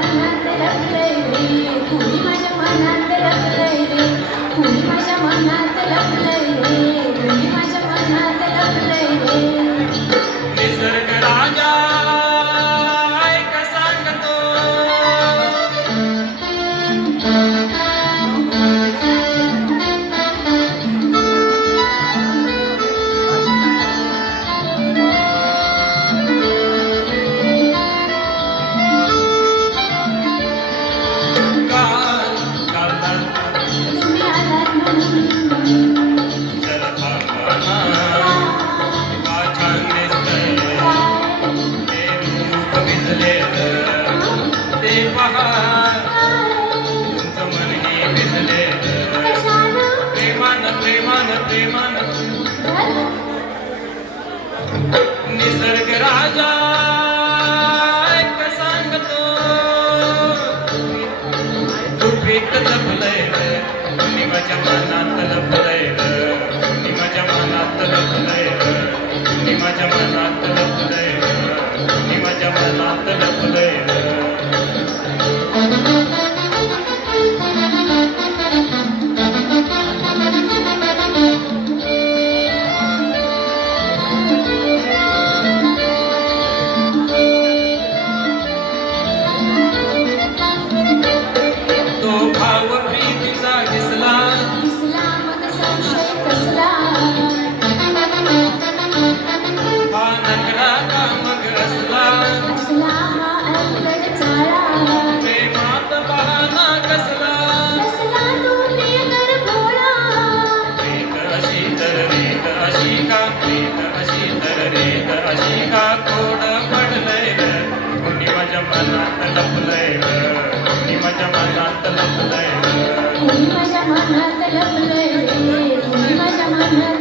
मनात लपलंय रे, कुणी माझ्या मनात लपलंय रे, कुणी माझ्या मनात लपलंय रे, कुणी माझ्या मनात लपलंय रे. निसर्ग राजा ऐक सांगतो, काल चालला तुम्ही आलात म्हणून जरा थांबा ना, का छान दिसतंय ते रूप भिजलेलं, ते पहा तुमचं मन हे भिजलेलं. कशानं प्रेमानं प्रेमानं प्रेमानं निसर्ग राजा ऐक सांगतो, गुपित लपलंय रे, कुणी माझ्या मनात लपलंय रे, कुणी माझ्या मनात लपलंय रे, कुणी माझ्या मनात लपलंय रे, कुणी माझ्या मनात लपलंय रे. तो भाव प्रीतीचा दिसला, दिसला मग संशय कसला, हा नकरा का मग असला, असला हा अल्लड चाळा, प्रेमात बहाना कसला, कसला तू प्रियकर भोळा, रीत अशी तर रीत अशी का, रीत अशी तर रीत अशी का, कोड पडलंय रे, कुणी माझ्या मनात लपलंय रे, कुणी माझ्या मनात लपलंय रे. कुणी माझ्या मनात लपलंय रे, कुणी माझ्या मनात